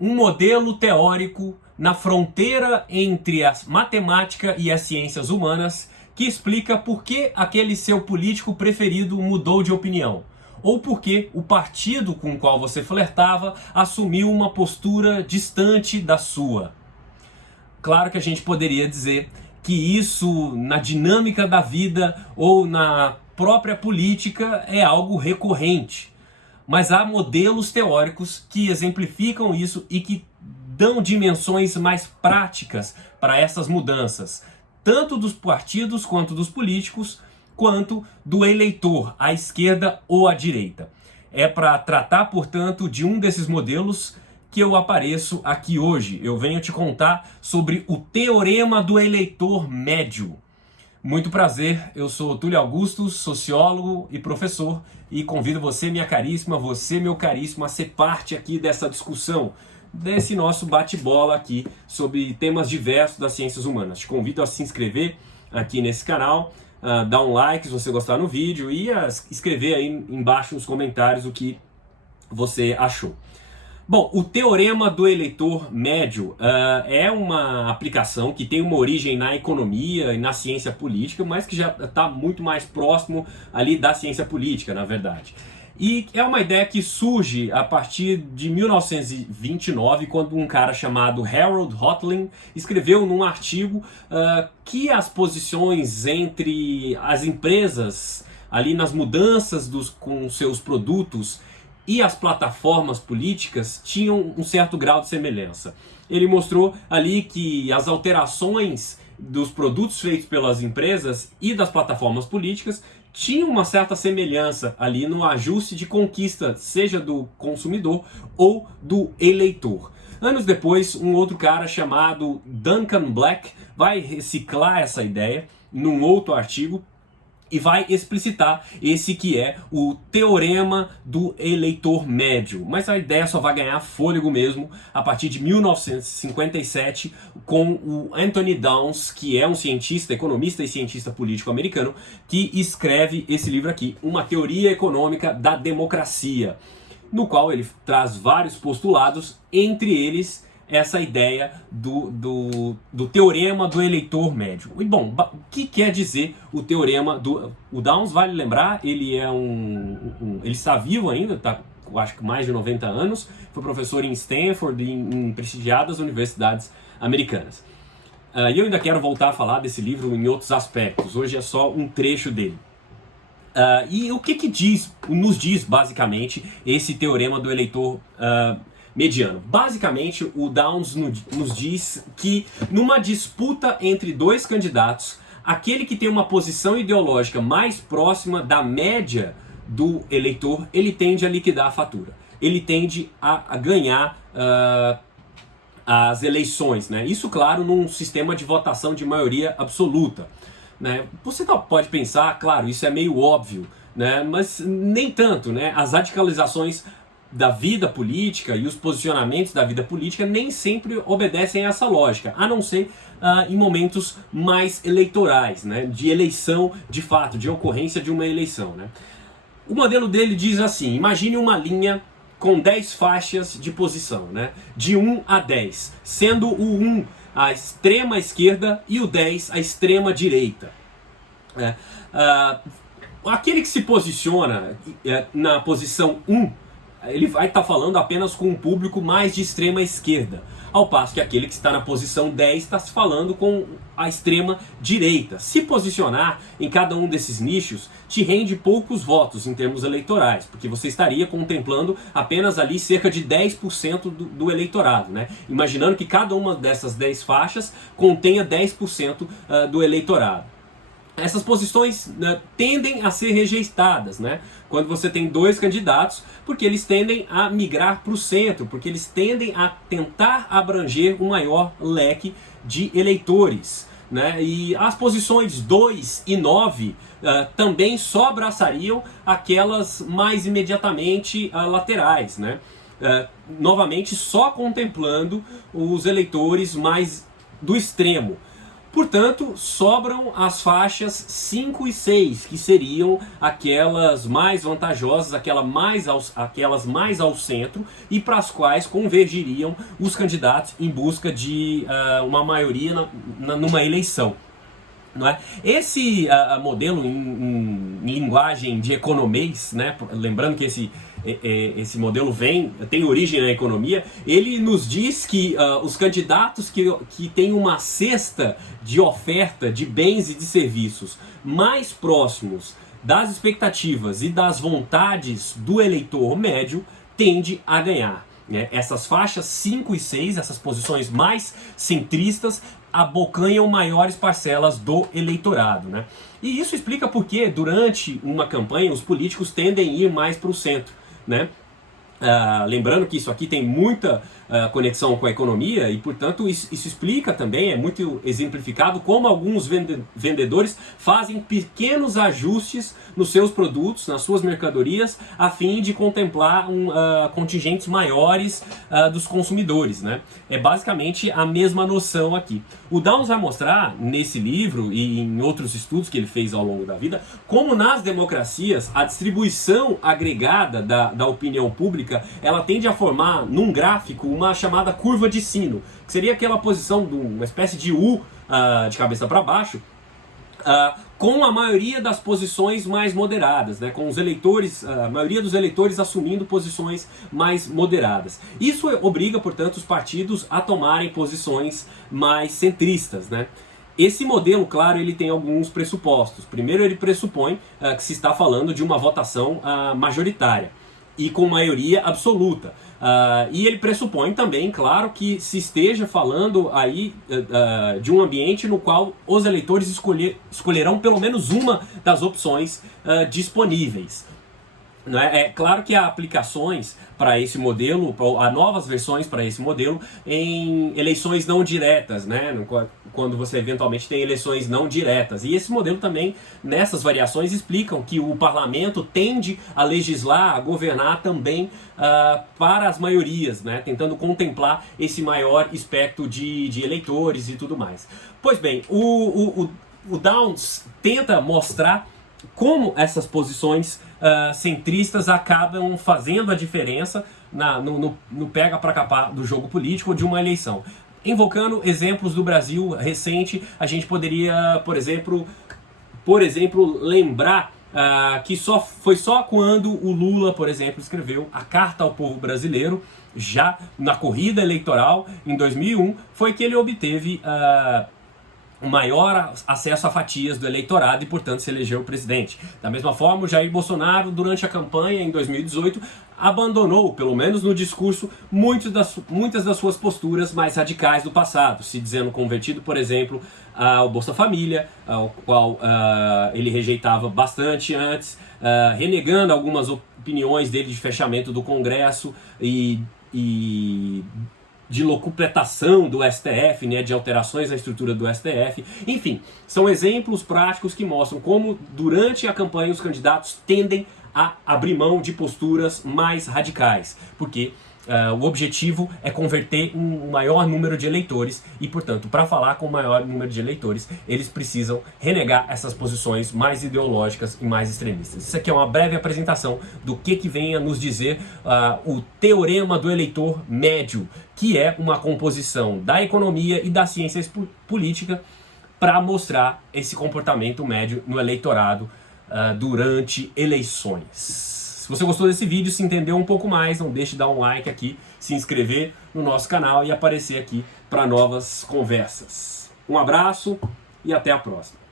um modelo teórico na fronteira entre a matemática e as ciências humanas que explica por que aquele seu político preferido mudou de opinião, ou por que o partido com o qual você flertava assumiu uma postura distante da sua. Claro que a gente poderia dizer que isso, na dinâmica da vida ou na própria política, é algo recorrente. Mas há modelos teóricos que exemplificam isso e que dão dimensões mais práticas para essas mudanças, tanto dos partidos quanto dos políticos, quanto do eleitor, à esquerda ou à direita. É para tratar, portanto, de um desses modelos que eu apareço aqui hoje. Eu venho te contar sobre o Teorema do Eleitor Médio. Muito prazer, eu sou Túlio Augusto, sociólogo e professor, e convido você, minha caríssima, você, meu caríssimo, a ser parte aqui dessa discussão, desse nosso bate-bola aqui sobre temas diversos das ciências humanas. Te convido a se inscrever aqui nesse canal, dar um like se você gostar no vídeo e escrever aí embaixo nos comentários o que você achou. Bom, o Teorema do Eleitor Médio é uma aplicação que tem uma origem na economia e na ciência política, mas que já está muito mais próximo ali da ciência política, na verdade. E é uma ideia que surge a partir de 1929, quando um cara chamado Harold Hotelling escreveu num artigo que as posições entre as empresas ali nas mudanças com seus produtos e as plataformas políticas tinham um certo grau de semelhança. Ele mostrou ali que as alterações dos produtos feitos pelas empresas e das plataformas políticas tinham uma certa semelhança ali no ajuste de conquista, seja do consumidor ou do eleitor. Anos depois, um outro cara chamado Duncan Black vai reciclar essa ideia num outro artigo e vai explicitar esse que é o Teorema do Eleitor Médio. Mas a ideia só vai ganhar fôlego mesmo a partir de 1957 com o Anthony Downs, que é um cientista, economista e cientista político americano, que escreve esse livro aqui, Uma Teoria Econômica da Democracia, no qual ele traz vários postulados, entre eles essa ideia do Teorema do Eleitor Médio. E bom, o que quer dizer o Teorema do... O Downs, vale lembrar, ele é ele está vivo ainda, está, acho que mais de 90 anos, foi professor em Stanford e em prestigiadas universidades americanas. E eu ainda quero voltar a falar desse livro em outros aspectos, hoje é só um trecho dele. E o que nos diz basicamente esse Teorema do Eleitor mediano? Basicamente, o Downs nos diz que numa disputa entre dois candidatos, aquele que tem uma posição ideológica mais próxima da média do eleitor, ele tende a liquidar a fatura. Ele tende a ganhar as eleições, né? Isso, claro, num sistema de votação de maioria absoluta, né? Você pode pensar, claro, isso é meio óbvio, né? Mas nem tanto, né? As radicalizações da vida política e os posicionamentos da vida política nem sempre obedecem a essa lógica, a não ser em momentos mais eleitorais, né, de eleição de fato, de ocorrência de uma eleição, né. O modelo dele diz assim: imagine uma linha com 10 faixas de posição, né, de 1 a 10, sendo o 1 a extrema esquerda e o 10 a extrema direita. Aquele que se posiciona na posição 1, ele vai estar falando apenas com um público mais de extrema esquerda, ao passo que aquele que está na posição 10 está se falando com a extrema direita. Se posicionar em cada um desses nichos te rende poucos votos em termos eleitorais, porque você estaria contemplando apenas ali cerca de 10% do eleitorado, né? Imaginando que cada uma dessas 10 faixas contenha 10% do eleitorado. Essas posições, né, tendem a ser rejeitadas, né, quando você tem dois candidatos, porque eles tendem a migrar para o centro, porque eles tendem a tentar abranger um maior leque de eleitores, né, e as posições 2 e 9 também só abraçariam aquelas mais imediatamente laterais, né, novamente só contemplando os eleitores mais do extremo. Portanto, sobram as faixas 5 e 6, que seriam aquelas mais vantajosas, aquelas mais ao centro, e para as quais convergiriam os candidatos em busca de uma maioria numa eleição. Não é? Esse modelo em linguagem de economês, né? Lembrando que esse modelo tem origem na economia, ele nos diz que os candidatos que têm uma cesta de oferta de bens e de serviços mais próximos das expectativas e das vontades do eleitor médio tende a ganhar. Essas faixas 5 e 6, essas posições mais centristas, abocanham maiores parcelas do eleitorado, né? E isso explica por que durante uma campanha os políticos tendem a ir mais para o centro, né? Lembrando que isso aqui tem muita conexão com a economia e, portanto, isso explica também, é muito exemplificado como alguns vendedores fazem pequenos ajustes nos seus produtos, nas suas mercadorias, a fim de contemplar contingentes maiores dos consumidores, né? É basicamente a mesma noção aqui. O Downs vai mostrar nesse livro e em outros estudos que ele fez ao longo da vida, como nas democracias a distribuição agregada da opinião pública, ela tende a formar num gráfico uma chamada curva de sino, que seria aquela posição de uma espécie de U de cabeça para baixo, com a maioria das posições mais moderadas, né, com os eleitores, a maioria dos eleitores assumindo posições mais moderadas. Isso obriga, portanto, os partidos a tomarem posições mais centristas, né? Esse modelo, claro, ele tem alguns pressupostos. Primeiro, ele pressupõe que se está falando de uma votação majoritária e com maioria absoluta. E ele pressupõe também, claro, que se esteja falando aí de um ambiente no qual os eleitores escolherão pelo menos uma das opções disponíveis. Não é? É claro que há aplicações para esse modelo, há novas versões para esse modelo em eleições não diretas, né? Quando você eventualmente tem eleições não diretas. E esse modelo também, nessas variações, explicam que o parlamento tende a legislar, a governar também para as maiorias, né? Tentando contemplar esse maior espectro de eleitores e tudo mais. Pois bem, o Downs tenta mostrar como essas posições centristas acabam fazendo a diferença no pega para capar do jogo político ou de uma eleição. Invocando exemplos do Brasil recente, a gente poderia, por exemplo, lembrar que foi só quando o Lula, por exemplo, escreveu a Carta ao Povo Brasileiro, já na corrida eleitoral em 2001, foi que ele obteve maior acesso a fatias do eleitorado e, portanto, se elegeu o presidente. Da mesma forma, o Jair Bolsonaro, durante a campanha em 2018, abandonou, pelo menos no discurso, muitas das suas posturas mais radicais do passado, se dizendo convertido, por exemplo, ao Bolsa Família, ao qual ele rejeitava bastante antes, renegando algumas opiniões dele de fechamento do Congresso e de locupletação do STF, né, de alterações na estrutura do STF. Enfim, são exemplos práticos que mostram como durante a campanha os candidatos tendem a abrir mão de posturas mais radicais, porque o objetivo é converter um maior número de eleitores e, portanto, para falar com o maior número de eleitores, eles precisam renegar essas posições mais ideológicas e mais extremistas. Isso aqui é uma breve apresentação do que vem a nos dizer o teorema do eleitor médio, que é uma composição da economia e da ciência política para mostrar esse comportamento médio no eleitorado durante eleições. Se você gostou desse vídeo, se entendeu um pouco mais, não deixe de dar um like aqui, se inscrever no nosso canal e aparecer aqui para novas conversas. Um abraço e até a próxima.